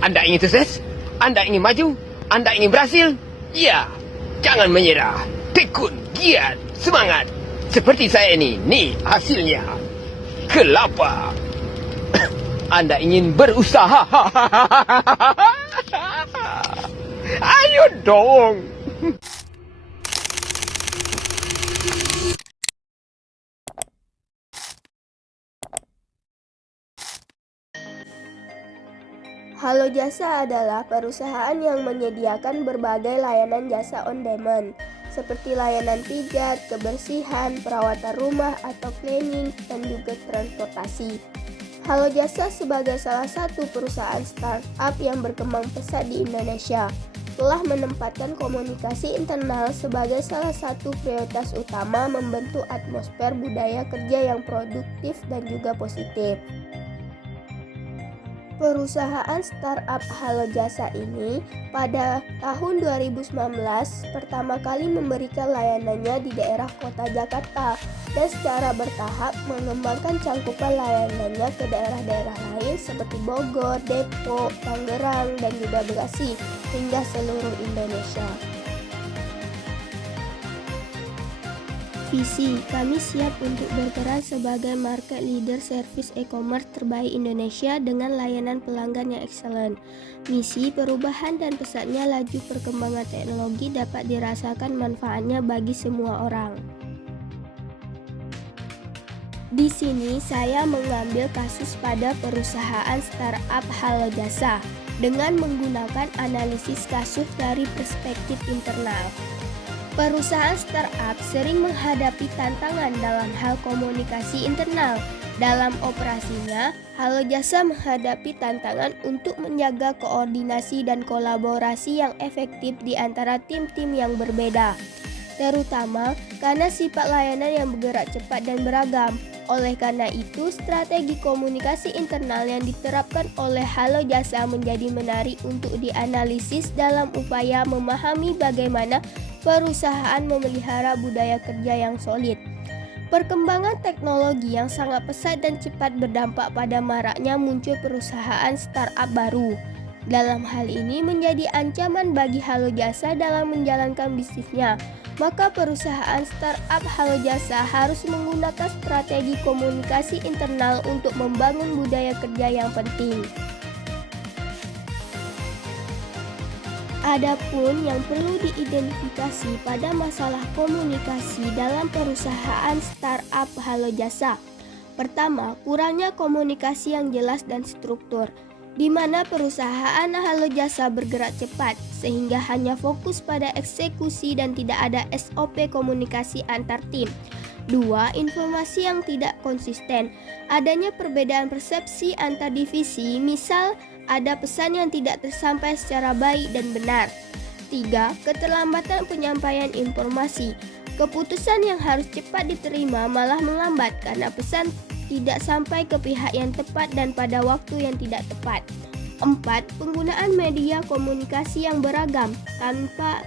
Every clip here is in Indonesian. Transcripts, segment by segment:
Anda ingin sukses? Anda ingin maju? Anda ingin berhasil? Ya, jangan menyerah. Tekun, giat, semangat. Seperti saya ini, nih hasilnya. Kelapa. Anda ingin berusaha? Ayo dong. Halo Jasa adalah perusahaan yang menyediakan berbagai layanan jasa on demand, seperti layanan pijat, kebersihan, perawatan rumah atau cleaning, dan juga transportasi. Halo Jasa sebagai salah satu perusahaan startup yang berkembang pesat di Indonesia, telah menempatkan komunikasi internal sebagai salah satu prioritas utama membentuk atmosfer budaya kerja yang produktif dan juga positif. Perusahaan startup Halo Jasa ini pada tahun 2019 pertama kali memberikan layanannya di daerah kota Jakarta dan secara bertahap mengembangkan cangkupan layanannya ke daerah-daerah lain seperti Bogor, Depok, Tangerang, dan juga Bekasi hingga seluruh Indonesia. Visi, kami siap untuk berperan sebagai market leader service e-commerce terbaik Indonesia dengan layanan pelanggan yang excellent. Misi, perubahan dan pesatnya laju perkembangan teknologi dapat dirasakan manfaatnya bagi semua orang. Di sini saya mengambil kasus pada perusahaan startup Halo Jasa dengan menggunakan analisis kasus dari perspektif internal. Perusahaan startup sering menghadapi tantangan dalam hal komunikasi internal. Dalam operasinya, Halo Jasa menghadapi tantangan untuk menjaga koordinasi dan kolaborasi yang efektif di antara tim-tim yang berbeda, terutama karena sifat layanan yang bergerak cepat dan beragam. Oleh karena itu, strategi komunikasi internal yang diterapkan oleh Halo Jasa menjadi menarik untuk dianalisis dalam upaya memahami bagaimana perusahaan memelihara budaya kerja yang solid. Perkembangan teknologi yang sangat pesat dan cepat berdampak pada maraknya muncul perusahaan startup baru. Dalam hal ini menjadi ancaman bagi Halo Jasa dalam menjalankan bisnisnya. Maka perusahaan startup Halo Jasa harus menggunakan strategi komunikasi internal untuk membangun budaya kerja yang penting. Adapun yang perlu diidentifikasi pada masalah komunikasi dalam perusahaan startup Halo Jasa. Pertama, kurangnya komunikasi yang jelas dan struktur, di mana perusahaan Halo Jasa bergerak cepat sehingga hanya fokus pada eksekusi dan tidak ada SOP komunikasi antar tim. 2. Informasi yang tidak konsisten. Adanya perbedaan persepsi antar divisi, misal ada pesan yang tidak tersampai secara baik dan benar. 3. Keterlambatan penyampaian informasi. Keputusan yang harus cepat diterima malah melambat karena pesan tidak sampai ke pihak yang tepat dan pada waktu yang tidak tepat. 4. Penggunaan media komunikasi yang beragam tanpa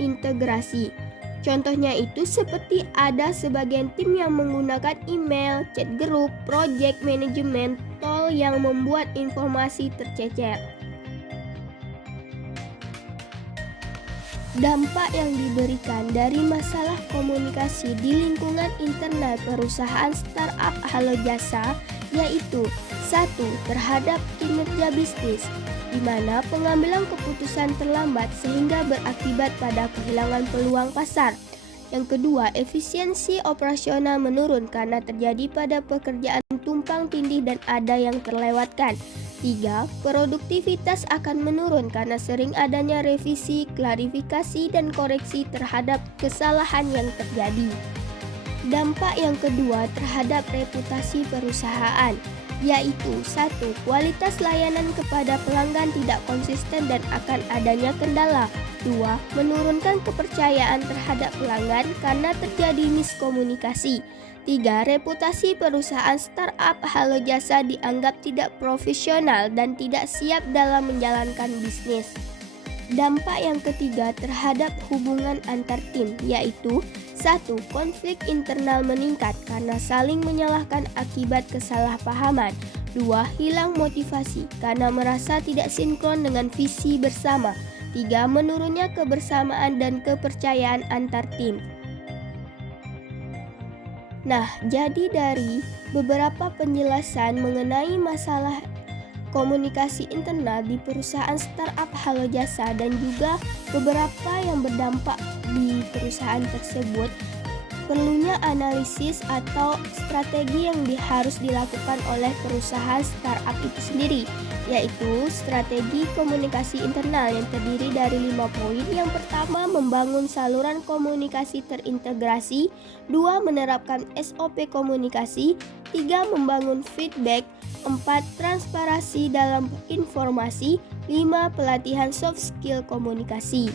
integrasi. Contohnya itu seperti ada sebagian tim yang menggunakan email, chat grup, project management, tool yang membuat informasi tercecer. Dampak yang diberikan dari masalah komunikasi di lingkungan internal perusahaan startup Halo Jasa yaitu 1. Terhadap kinerja bisnis, di mana pengambilan keputusan terlambat sehingga berakibat pada kehilangan peluang pasar. Yang kedua, efisiensi operasional menurun karena terjadi pada pekerjaan tumpang tindih dan ada yang terlewatkan. 3. Produktivitas akan menurun karena sering adanya revisi, klarifikasi, dan koreksi terhadap kesalahan yang terjadi. Dampak yang kedua terhadap reputasi perusahaan, yaitu 1. Kualitas layanan kepada pelanggan tidak konsisten dan akan adanya kendala. 2. Menurunkan kepercayaan terhadap pelanggan karena terjadi miskomunikasi. 3. Reputasi perusahaan startup Halo Jasa dianggap tidak profesional dan tidak siap dalam menjalankan bisnis. Dampak yang ketiga terhadap hubungan antar tim, yaitu 1. Konflik internal meningkat karena saling menyalahkan akibat kesalahpahaman. 2. Hilang motivasi karena merasa tidak sinkron dengan visi bersama. 3. Menurunnya kebersamaan dan kepercayaan antar tim. Nah, jadi dari beberapa penjelasan mengenai masalah komunikasi internal di perusahaan startup Halo Jasa dan juga beberapa yang berdampak di perusahaan tersebut, perlunya analisis atau strategi yang harus dilakukan oleh perusahaan startup itu sendiri, yaitu strategi komunikasi internal yang terdiri dari 5 poin. Yang pertama, membangun saluran komunikasi terintegrasi. 2. Menerapkan SOP komunikasi. 3. Membangun feedback. 4. Transparansi dalam informasi. 5. Pelatihan soft skill komunikasi.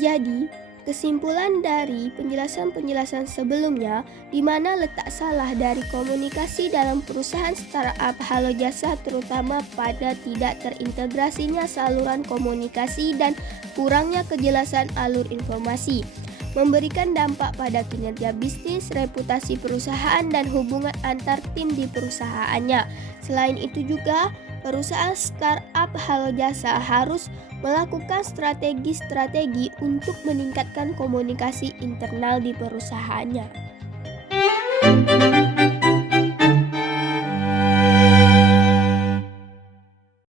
Jadi, kesimpulan dari penjelasan-penjelasan sebelumnya, di mana letak salah dari komunikasi dalam perusahaan startup Halo Jasa terutama pada tidak terintegrasinya saluran komunikasi dan kurangnya kejelasan alur informasi, memberikan dampak pada kinerja bisnis, reputasi perusahaan, dan hubungan antar tim di perusahaannya. Selain itu juga, perusahaan startup Halo Jasa harus melakukan strategi-strategi untuk meningkatkan komunikasi internal di perusahaannya.